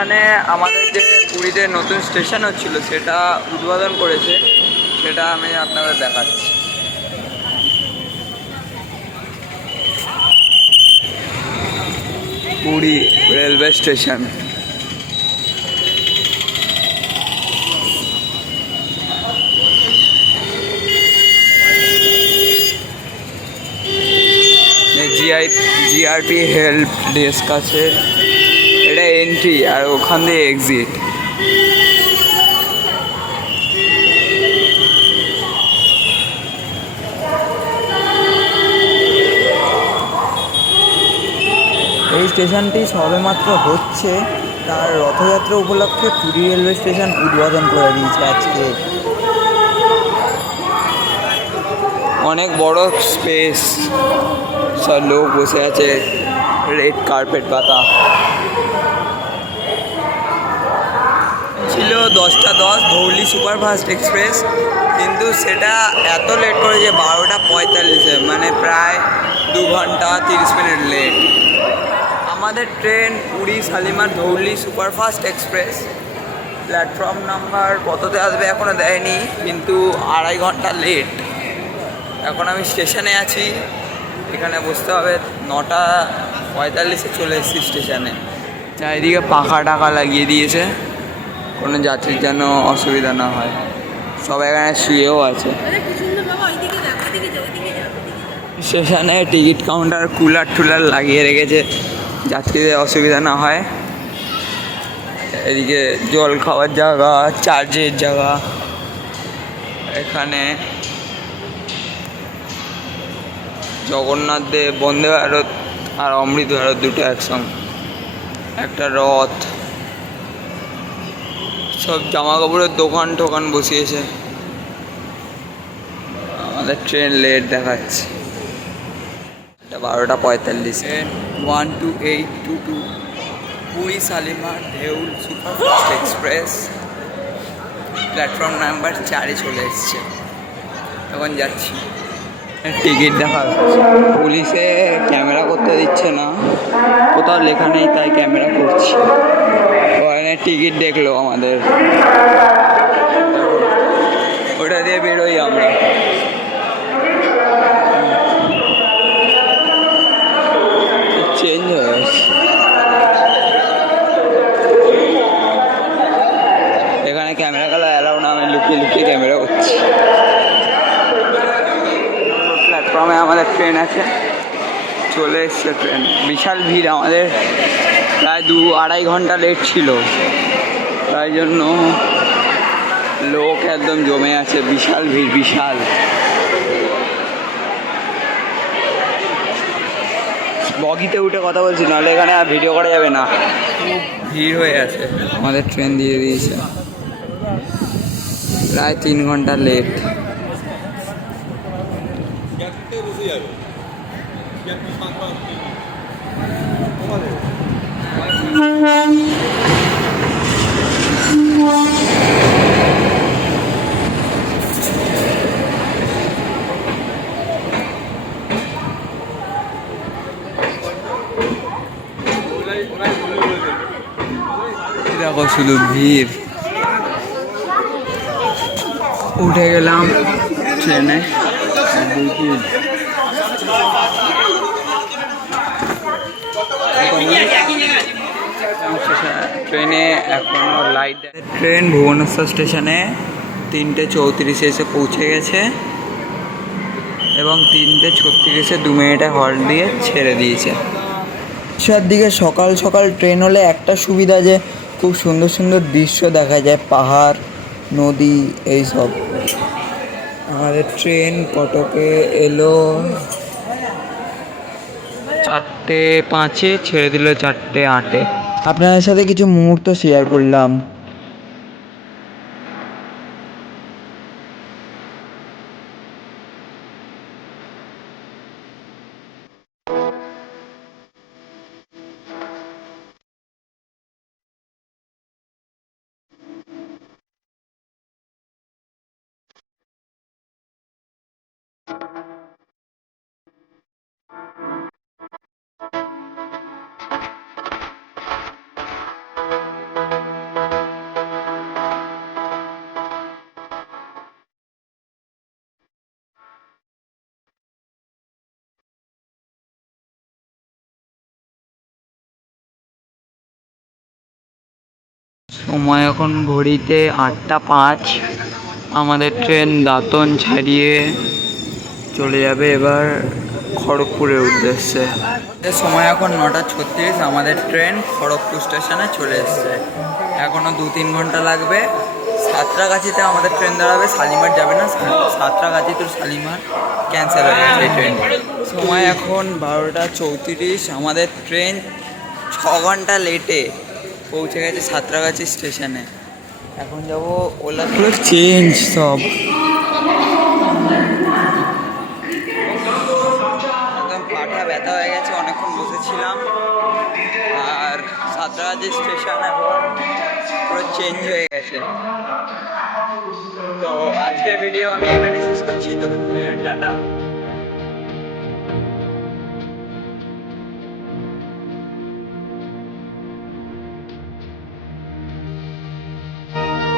এখানে আমাদের যে পুরীতে নতুন স্টেশন হচ্ছিল সেটা উদ্বোধন করেছে, সেটা আমি আপনাদের দেখাচ্ছি। Puri railway station. GRP help desk আছে, এটা এন্ট্রি আর ওখান দিয়ে এক্সিট। এই স্টেশনটি সবেমাত্র হচ্ছে, তার রথযাত্রা উপলক্ষে পুরী রেলওয়ে স্টেশন উদ্বোধন করে দিয়েছে আজকে। অনেক বড় স্পেস, সব লোক বসে আছে, রেড কার্পেট পাতা। ছিল 10:10 ধৌলি সুপারফাস্ট এক্সপ্রেস, কিন্তু সেটা এত লেট করেছে 12:45, মানে প্রায় 2 ঘন্টা 30 মিনিট লেট। আমাদের train Puri Shalimar Dhauli superfast express platform number কততে আসবে এখনও দেয়নি, কিন্তু 2.5 ঘন্টা লেট। এখন আমি স্টেশনে আছি, এখানে বসতে হবে। 9:45 চলে এসেছি স্টেশনে। চারিদিকে পাখা টাকা লাগিয়ে দিয়েছে, কোনো যাত্রীর যেন অসুবিধা না হয়। সবাই এখানে শুয়েও আছে। স্টেশনে টিকিট কাউন্টার কুলার টুলার লাগিয়ে রেখেছে, যাত্রীদের অসুবিধা না হয়। এদিকে জল খাওয়ার জায়গা, চার্জের জায়গা। এখানে জগন্নাথ দেব, বন্দে ভারত আর অমৃত ভারত দুটো একসঙ্গে, একটা রথ, সব জামা কাপড়ের দোকান টোকান বসিয়েছে। আমাদের ট্রেন লেট দেখাচ্ছে, 12:45। 12822 Puri Shalimar Dhauli superfast express platform number 4-এ চলে এসছে। এখন যাচ্ছি। টিকিট দেখা যাচ্ছে, পুলিশে ক্যামেরা করতে দিচ্ছে না, কোথাও লেখা নেই তাই ক্যামেরা করছি। ওখানে টিকিট দেখলো আমাদের, ওটা দিয়ে বেরোই আমরা। চেঞ্জ হয়ে গেছে, এখানে ক্যামেরা খেলা অ্যালাউ না, আমি লুকিয়ে লুকিয়ে ক্যামেরা করছি। প্ল্যাটফর্মে আমাদের ট্রেন আছে, চলে এসছে ট্রেন। বিশাল ভিড়, আমাদের প্রায় 2-2.5 ঘন্টা লেট ছিল, তাই জন্য লোক একদম জমে আছে, বিশাল ভিড়, বিশাল। বগিতে উঠে কথা বলছি, নাহলে এখানে আর ভিডিও করা যাবে না, খুব ভিড় হয়ে আছে। আমাদের ট্রেন দিয়ে দিয়েছে, প্রায় 3 ঘন্টা লেট। দেখো শুধু ভিড়। উঠে গেলাম ট্রেনে, ট্রেনে এখনো লাইট। ট্রেন ভুবনেশ্বর স্টেশনে 3:34 এসে পৌঁছে গেছে এবং 3:36 2 মিনিটে হল্ট দিয়ে ছেড়ে দিয়েছে। দিকে সকাল সকাল ট্রেন হলে একটা সুবিধা যে খুব সুন্দর সুন্দর দৃশ্য দেখা যায়, পাহাড়, নদী, এইসব। আমাদের ট্রেন কটকে এলো 4:05, ছেড়ে দিল 4:08। আপনাদের সাথে কিছু মুহূর্ত শেয়ার করলাম। সময় এখন ঘড়িতে 8:05। আমাদের ট্রেন দাঁতন ছাড়িয়ে চলে যাবে এবার খড়গপুরের উদ্দেশ্যে। সময় এখন 9:36। আমাদের ট্রেন খড়গপুর স্টেশনে চলে এসছে। এখনও 2-3 ঘন্টা লাগবে। সাঁতরাগাছিতে আমাদের ট্রেন দাঁড়াবে, শালিমার যাবে না। সাঁতরাগাছি টু শালিমার ক্যান্সেল হয়ে গেছে এই ট্রেন। সময় এখন 12:34। আমাদের ট্রেন 6 ঘন্টা লেটে পৌঁছে গেছে সাঁতরাগাছি স্টেশনে। এখন যাবো ওলা। পুরো চেঞ্জ সব, একদম পাটা ব্যথা হয়ে গেছে, অনেকক্ষণ বসেছিলাম। আর সাঁতরাগাছি স্টেশন এখন পুরো চেঞ্জ হয়ে গেছে। তো আজকের ভিডিও আমি এখানে শেষ করছি। তো টাটা।